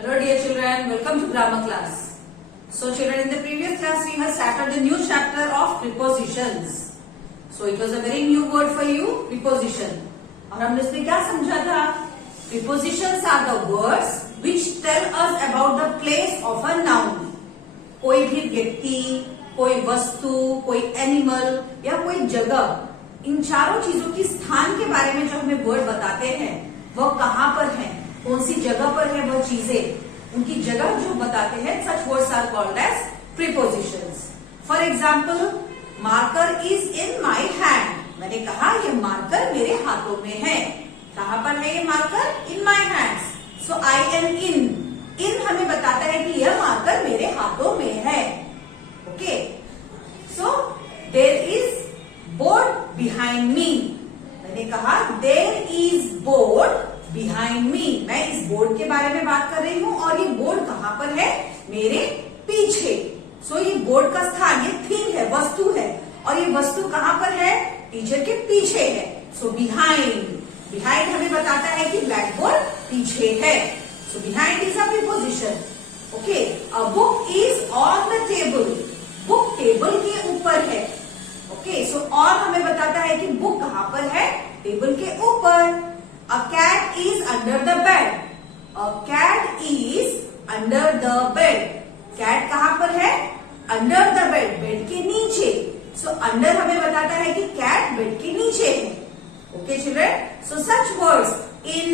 Hello dear children, welcome to grammar class. So children, in the previous class we have started the new chapter of prepositions. So it was a very new word for you, preposition. और हमने इसमें क्या समझा था? Prepositions are the words which tell us about the place of a noun. कोई भी व्यक्ति, कोई वस्तु, कोई एनिमल या कोई जगह, इन चारों चीजों की स्थान के बारे में जो हमें वर्ड बताते हैं वह कहाँ पर है, कौन सी जगह पर है वह चीजें, उनकी जगह जो बताते हैं, such words are called as prepositions. For example, marker is in my hand. मैंने कहा ये मार्कर मेरे हाथों में है. कहाँ पर है ये marker? In my hands. So I am in. In हमें बताता है कि यह मार्कर मेरे हाथों में है. Okay. So there is board behind me. मैंने कहा there is board behind me. मैं इस बोर्ड के बारे में बात कर रही हूँ और ये बोर्ड कहाँ पर है? मेरे पीछे. सो ये बोर्ड का स्थान, ये थिंग है, वस्तु है, और ये वस्तु कहाँ पर है? टीचर के पीछे है. सो बिहाइंड. बिहाइंड हमें बताता है कि ब्लैक बोर्ड पीछे है. सो behind is a preposition. Okay. A book is on the table. Book table के ऊपर है. ओके. सो और हमें बताता है कि बुक कहाँ पर है? टेबल के ऊपर. A cat is under the bed. A cat is under the bed. Cat कहाँ पर है? Under the bed. बेड के नीचे. So under हमें बताता है कि cat बेड के नीचे है. Okay children? So such words in,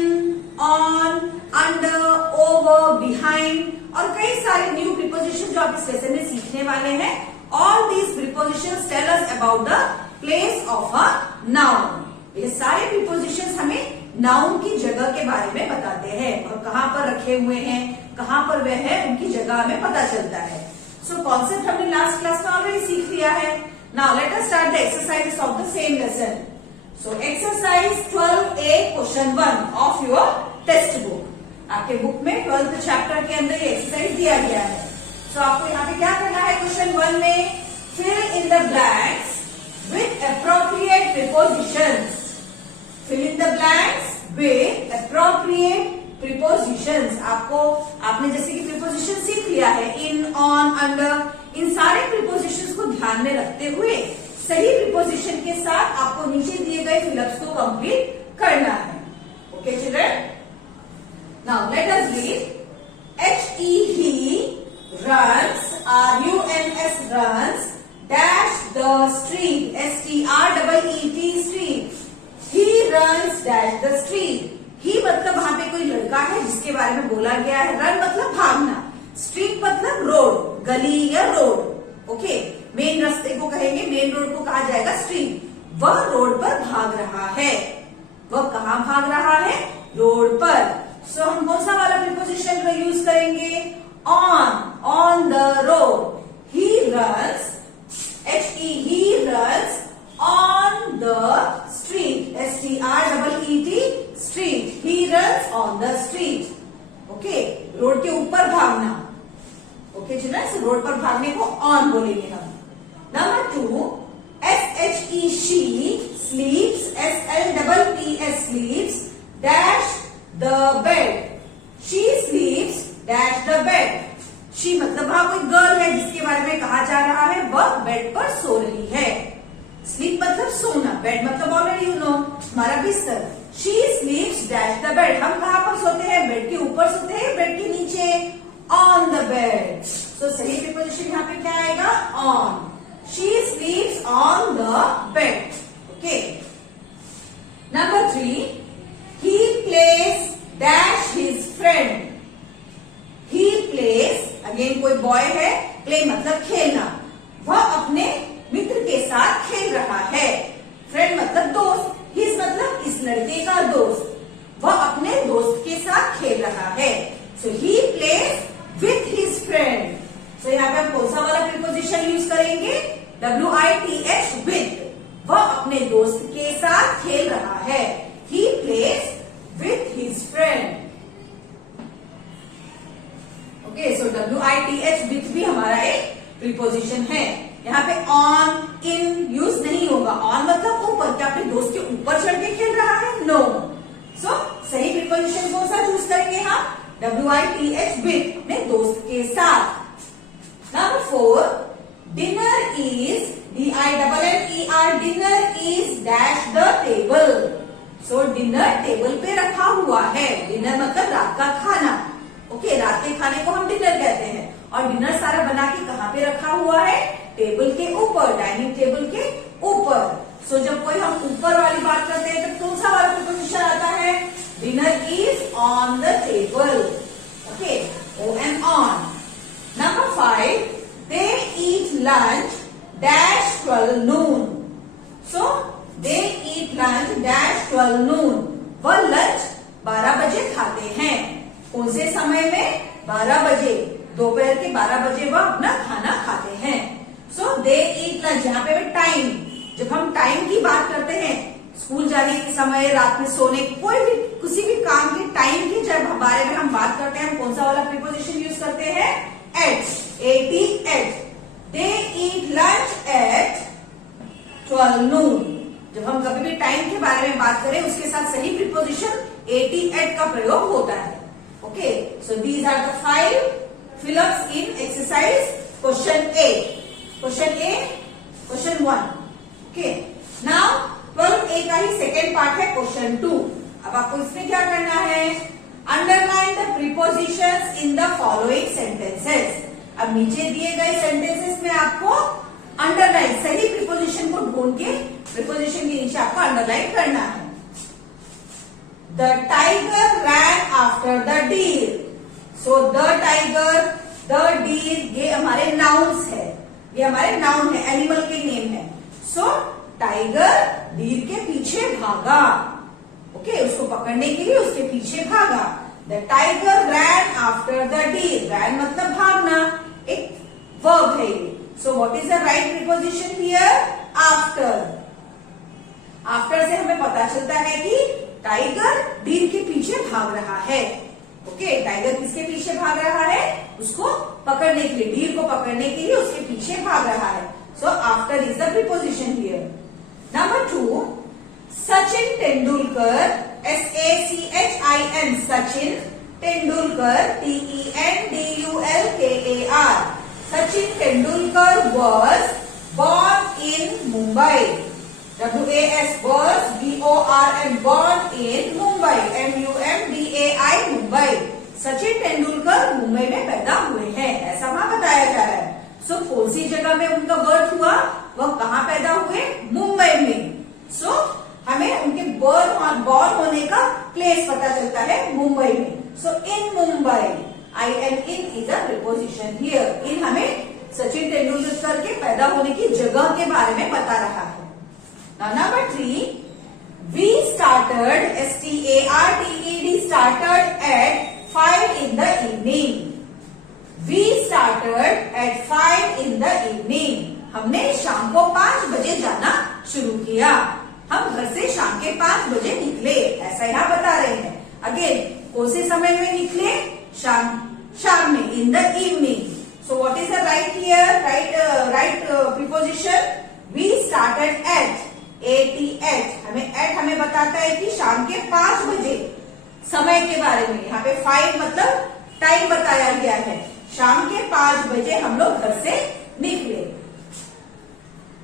on, under, over, behind और कई सारे new prepositions जो आप इस लेसन में सीखने वाले हैं. All these prepositions tell us about the place of a noun. ये सारे prepositions हमें नाउन की जगह के बारे में बताते हैं और कहाँ पर रखे हुए हैं, कहाँ पर वह है, उनकी जगह हमें पता चलता है. सो कॉन्सेप्ट हमने लास्ट क्लास में ऑलरेडी सीख लिया है. Now let us start the exercises of the same lesson. So exercise 12A question 1 of your textbook. आपके बुक में 12th चैप्टर के अंदर ये एक्सरसाइज दिया गया है. सो आपको यहाँ पे क्या करना है? क्वेश्चन 1 में fill in the blanks with appropriate prepositions. Fill in the blanks with appropriate prepositions. आपने जैसे कि preposition सीख लिया है, in, on, under, इन सारे prepositions को ध्यान में रखते हुए सही preposition के साथ आपको नीचे दिए गए फिलअप्स को कंप्लीट करना है. Okay children? Now let us read. He runs, R-U-N-S runs, dash the street, S-T-R-E-E-T street. He runs dash the street. He मतलब वहां पे कोई लड़का है जिसके बारे में बोला गया है. रन मतलब भागना. स्ट्रीट मतलब रोड, गली या रोड. ओके. मेन रास्ते को कहेंगे, मेन रोड को कहा जाएगा स्ट्रीट. वह रोड पर भाग रहा है. वह कहाँ भाग रहा है? रोड पर. सो हम कौन सा वाला प्रीपोजिशन यूज करेंगे? On the road. He runs, he runs on the street, S-T-R-E-E-T street. He runs on the street. Okay, road के ऊपर भागना. Okay children, so रोड पर भागने को on बोलेंगे हम. Number 2, S-H-E she sleeps, S-L-P-P-S sleeps dash the bed. She sleeps dash the bed. she मतलब वहां कोई गर्ल है जिसके बारे में कहा जा रहा है वह बेड पर सो रही है. स्लीप मतलब सोना, बेड मतलब ऑलरेडी यू नो हमारा बिस्तर. She स्लीप्स dash the bed. हम कहाँ पर सोते हैं? बेड के ऊपर सोते हैं, बेड के नीचे. On the bed. सो सही प्रीपोजिशन यहाँ पे क्या आएगा? On. She स्लीप्स on the bed. Okay. Number 3, he place dash his friend. He place, again कोई बॉय है, प्ले मतलब खेलना. वह अपने मित्र के साथ खेल रहा है. फ्रेंड मतलब दोस्त. हिज मतलब इस लड़के का दोस्त. वह अपने दोस्त के साथ खेल रहा है. So he plays with his friend. So यहाँ पे हम कौन सा वाला प्रीपोजिशन यूज करेंगे? WITH with. वह अपने दोस्त के साथ खेल रहा है. He plays with his friend. Okay. So WITH with भी हमारा एक प्रीपोजिशन है. यहाँ पे ऑन, इन यूज नहीं होगा. ऑन मतलब ऊपर. क्या अपने दोस्त के ऊपर चढ़ के खेल रहा है? नो. सो सही प्रीपोजिशन कौन सा चूज करेंगे हम? WITH with ने दोस्त के साथ। Number 4, dinner is DINNER, dinner is dash the table. So dinner table पे रखा हुआ है। डिनर मतलब रात का खाना। ओके, रात के खाने को हम डिनर कहते हैं। और डिनर सारा बना के कहाँ पे रखा हुआ है? टेबल के ऊपर, डाइनिंग टेबल के ऊपर। सो जब कोई हम ऊपर वाली बात करते हैं तो कौन सा वाला प्रीपोजिशन आता है? Dinner is on the table. Okay, ON on. Number 5, they eat lunch dash 12 noon। So they eat lunch dash 12 noon। वह लंच 12 बजे खाते हैं। कौन से समय में? 12 बजे, दोपहर के 12 बजे वह अपना खाना खाते हैं। सो दे ईट लंच, यहाँ पे टाइम, जब हम टाइम की बात करते हैं, स्कूल जाने के समय, रात में सोने, कोई भी किसी भी काम के टाइम की जब बारे में हम बात करते हैं, हम कौन सा वाला प्रीपोजिशन यूज करते हैं? एट। दे ईट लंच एट 12 noon। जब हम कभी भी टाइम के बारे में बात करें, उसके साथ सही प्रीपोजिशन एट का प्रयोग होता है। Okay, so these are the 5 fill-ups in exercise question A. Question 1. Okay. Now 12A का ही सेकेंड पार्ट है question 2. अब आपको इसमें क्या करना है? Underline the prepositions in the following sentences. अब नीचे दिए गए sentences में आपको अंडरलाइन, सही प्रीपोजिशन को ढूंढ के प्रीपोजिशन के नीचे आपको अंडरलाइन करना है। The tiger ran after the deer. So the tiger, the deer, ये हमारे नाउन्स है, ये हमारे नाउन है, एनिमल के नेम है। सो टाइगर डीर के पीछे भागा। ओके, उसको पकड़ने के लिए उसके पीछे भागा। The tiger ran after the deer. Ran मतलब भागना, एक वर्ब है ये। So what is the right preposition here? After. After से हमें पता चलता है कि टाइगर डीर के पीछे भाग रहा है। ओके, टाइगर किसके पीछे भाग रहा है? उसको पकड़ने के लिए, डीर को पकड़ने के लिए उसके पीछे भाग रहा है। So after is the preposition here. Number 2, Sachin Tendulkar, SACHIN, Sachin Tendulkar, TENDULKAR, Sachin Tendulkar was born in Mumbai. WAS was BORN, born in Mumbai, MUMBAI, Mumbai. Sachin Tendulkar Mumbai में पैदा हुए हैं, ऐसा वहां बताया जा रहा है। सो कौन सी जगह में उनका बर्थ हुआ? वह कहाँ पैदा हुए? मुंबई में। सो हमें उनके बॉर्न होने का प्लेस पता चलता है मुंबई में। So in Mumbai, IN is a preposition here. In हमें सचिन तेंदुलकर के पैदा होने की जगह के बारे में बता रहा है। Now number 3, we started, STARTED, started at 5 in the evening. We started at 5 in the evening. हमने शाम को 5 बजे जाना शुरू किया। हम घर से शाम के 5 बजे निकले, ऐसा यहाँ बता रहे हैं। अगेन, कौन से समय में निकले? शाम में, in the evening. So what is the right here? Right preposition? We started at, हमें बताता है कि शाम के 5 बजे समय के बारे में। यहाँ पे 5 मतलब टाइम बताया गया है। शाम के 5 बजे हम लोग घर से निकले।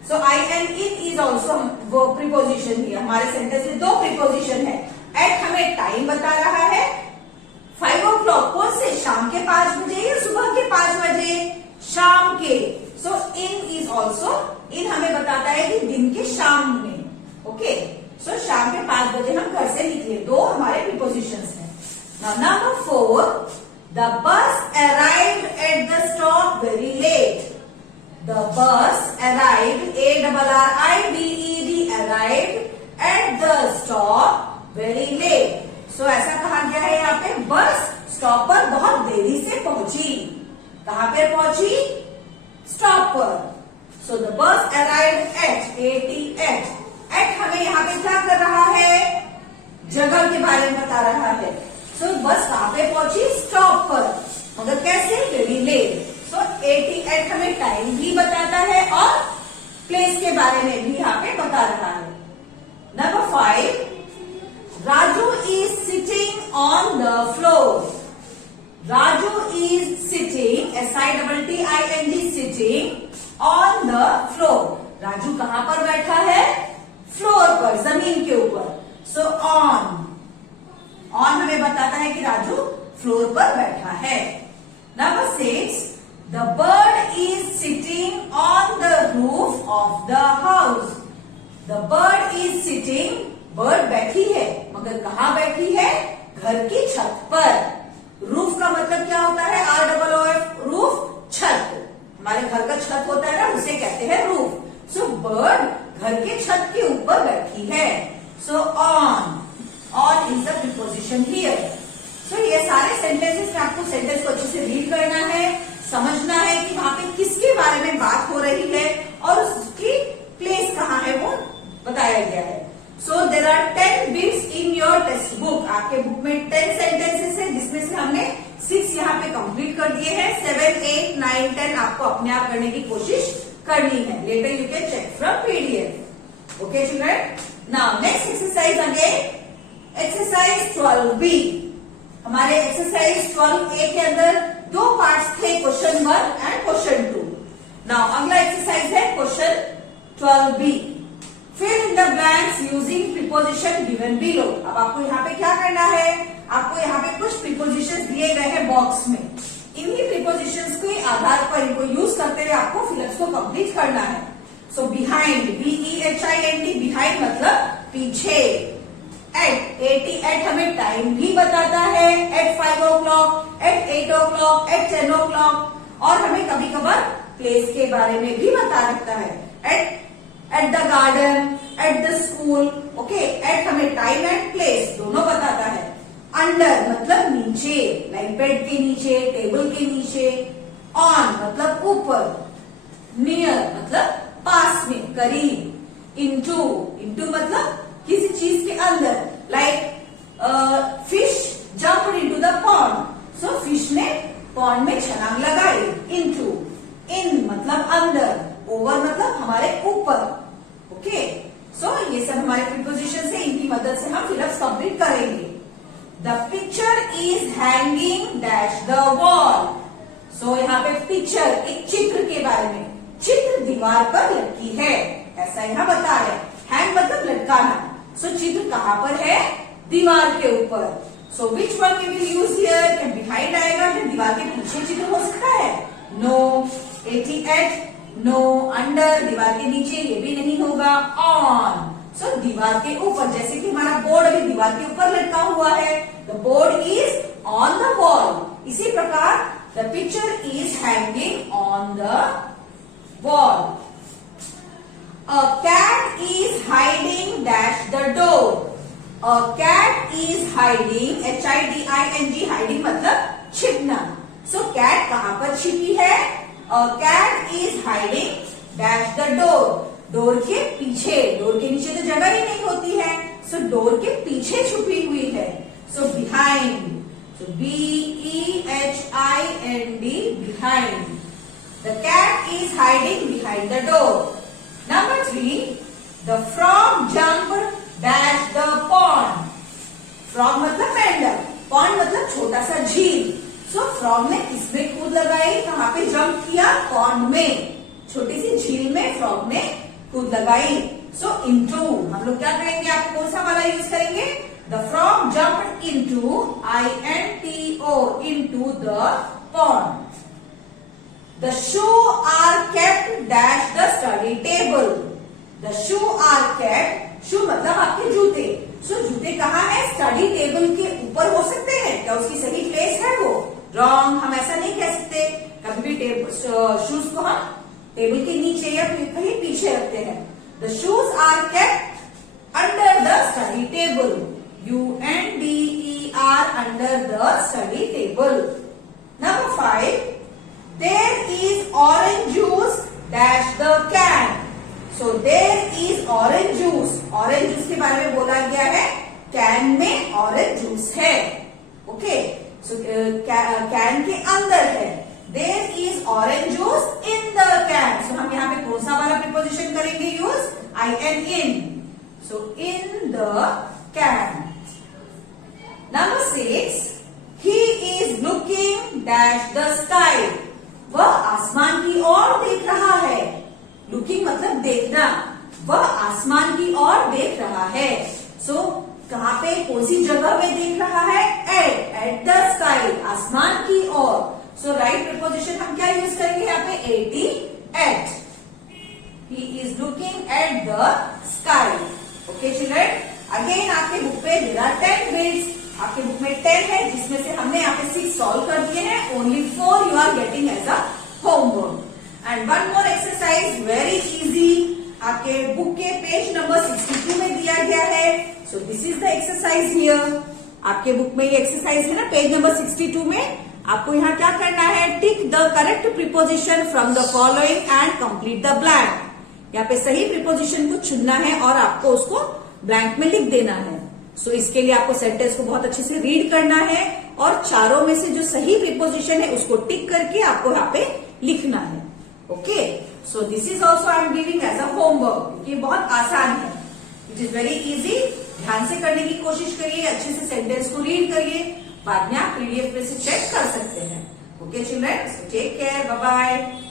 सो IN इज ऑल्सो वो प्रीपोजिशन ही। हमारे सेंटेंस में 2 प्रीपोजिशन है। एट हमें टाइम बता रहा है, 5 o'clock कौन से? शाम के 5 बजे या सुबह के 5 बजे? शाम के। सो इन इज ऑल्सो, इन हमें बताता है कि दिन के शाम में। ओके, सो शाम के 5 बजे हम घर से निकले। 2 हमारे प्रीपोजिशंस हैं। Now number 4, the bus arrived at the stop very late. The bus arrived, ARRIVED, arrived at the stop very late. So ऐसा कहा गया है यहाँ पे, बस स्टॉप पर बहुत देरी से पहुंची। कहां पर पहुंची? स्टॉप पर। So the bus arrived at, at हमें यहाँ पे क्या कर रहा है? जगह के बारे में बता रहा है। सो बस कहां पे पहुंची? स्टॉप पर, मगर कैसे? Very late. सो एट हमें टाइम भी बताता है और प्लेस के बारे में भी यहाँ पे बता रहा है। Number 5, Raju is sitting on the floor. Raju is sitting, SITTING, sitting on the floor. Raju कहां पर बैठा है? फ्लोर पर, जमीन के ऊपर. सो ऑन हमें बताता है कि राजू फ्लोर पर बैठा है. Number 6, the bird is sitting on the roof of the house. The bird is sitting, bird बैठी है, मगर कहां बैठी है? घर की छत पर. रूफ का मतलब क्या होता है? ROOF, रूफ, छत. हमारे घर का छत होता है ना, उसे कहते हैं रूफ. सो बर्ड घर के छत के ऊपर बैठी है. So on is the preposition here. So ये सारे सेंटेंसेस में आपको सेंटेंस को अच्छे से रीड करना है, समझना है कि वहां पे किसके बारे में बात हो रही है और उसकी प्लेस कहाँ है वो बताया गया है. So there are 10 bits in your textbook. आपके बुक में 10 सेंटेंसेस है, जिसमें से हमने 6 यहाँ पे कंप्लीट कर दिए हैं. 7, 8, 9, 10 आपको अपने आप करने की कोशिश करनी है. Later you can check from PDF. Okay children. Now next exercise again, exercise 12B. हमारे एक्सरसाइज 12A के अंदर 2 पार्ट्स थे, क्वेश्चन 1 एंड क्वेश्चन 2. नाउ अगला एक्सरसाइज है question 12B. Fill in the blanks using preposition given below. अब आपको यहाँ पे क्या करना है? आपको यहाँ पे कुछ prepositions दिए गए हैं बॉक्स में. इन्हीं prepositions के आधार पर इनको यूज करते हुए आपको फिलअप्स को कंप्लीट करना है. सो behind, BEHIND, behind मतलब पीछे. at हमें टाइम भी बताता है. at 5 o'clock, at 8 o'clock, at 10 o'clock. और हमें कभी कभार प्लेस के बारे में भी बता रखता है. at the garden, at the school. okay, at हमें टाइम एंड प्लेस दोनों बताता है. अंडर मतलब नीचे, लाइक बेड के नीचे, टेबल के नीचे. ऑन मतलब ऊपर. नियर मतलब पास में, करीब. इनटू मतलब किसी चीज के अंदर, like fish jumped into the pond. So fish ने पॉन्ड में छलांग लगाई. इनटू, इन मतलब अंदर. ओवर मतलब हमारे ऊपर. ओके, सो ये सब हमारे प्रीपोजिशन है, इनकी मदद से हम फिलअप्स कंप्लीट करेंगे. The picture is hanging dash the wall. So यहाँ पे पिक्चर, एक चित्र के बारे में. चित्र दीवार पर लटकी है, ऐसा यहाँ बता रहे. हैंग मतलब लटकाना. सो चित्र कहाँ पर है? दीवार के ऊपर. So which one we will use here? क्या बिहाइंड आएगा? क्या दीवार के पीछे चित्र हो सकता है? नो. at, no. अंडर दीवार के नीचे, ये भी नहीं होगा. ऑन, सो दीवार के ऊपर. जैसे कि हमारा बोर्ड अभी दीवार के ऊपर लटका हुआ है. The board is on the wall. इसी प्रकार the picture is hanging on the wall. A cat is hiding dash the door. A cat is hiding, HIDING, hiding मतलब छिपना. सो कैट कहां पर छिपी है? A cat is hiding dash the door. Door के पीछे. डोर के नीचे तो जगह ही नहीं होती है. सो डोर के पीछे छुपी हुई है. सो behind. So BEHIND, behind. The cat is hiding behind the door. Number 3, the frog jumped dash the pond. frog मतलब मेंढक. pond मतलब छोटा सा झील. सो फ्रॉग ने किसमें कूद लगाई? कहाँ पे जंप किया? पॉन्ड में. छोटी सी झील में फ्रॉग ने कूद लगाई. सो इनटू हम लोग क्या करेंगे? आप कौन सा वाला यूज करेंगे? The frog jumped into, INTO, into the pond. The shoe are kept dash the study table. The shoe are kept, shoe मतलब आपके जूते. सो जूते कहाँ है? स्टडी टेबल के ऊपर हो सकते हैं. क्या उसकी सही प्लेस है वो? रॉन्ग, हम ऐसा नहीं कह सकते. कभी भी शूज को हम टेबल के नीचे या कहीं पीछे रखते हैं. The shoes are kept under the study table. UNDER, under the study table. Number 5, there is orange juice dash the can. So there is orange juice. Orange juice के बारे में बोला गया है. कैन में ऑरेंज जूस है. Okay, so can के अंदर है. There is orange juice in the can. So हम यहाँ पे कौन सा वाला प्रीपोजिशन करेंगे use? IN. So in the can. Number 6, he is looking dash the sky, वह आसमान की ओर देख रहा है। लुकिंग मतलब देखना, वह आसमान की ओर देख रहा है। सो कहाँ पे, कौन सी जगह पे देख रहा है? एट द स्काई, आसमान की ओर। सो राइट प्रीपोजिशन हम क्या यूज करेंगे यहाँ पे? Eight. He is looking at the sky. Okay children, again आपके बुक पे there are 10 grids. आपके बुक में 10 है, जिसमें से हमने यहाँ पे 6 सॉल्व कर दिए हैं। Only 4 you are getting as a homework. And one more exercise, very easy. आपके बुक के पेज नंबर 62 में दिया गया है। So this is the exercise here. आपके बुक में ये एक्सरसाइज है ना, पेज नंबर 62 में। आपको यहाँ क्या करना है? Tick the correct preposition from the following and complete the blank. यहाँ पे सही प्रीपोजिशन को चुनना है और आपको उसको ब्लैंक में लिख देना है। सो इसके लिए आपको सेंटेंस को बहुत अच्छे से रीड करना है और चारों में से जो सही प्रीपोजिशन है उसको टिक करके आपको यहाँ पे लिखना है। Okay, so this is also I am giving as a homework. ये बहुत आसान है, इट इज वेरी इजी। ध्यान से करने की कोशिश करिए, अच्छे से सेंटेंस को रीड करिए, बाद में आप पीडीएफ पे से चेक कर सकते हैं। Okay children, take care, bye bye.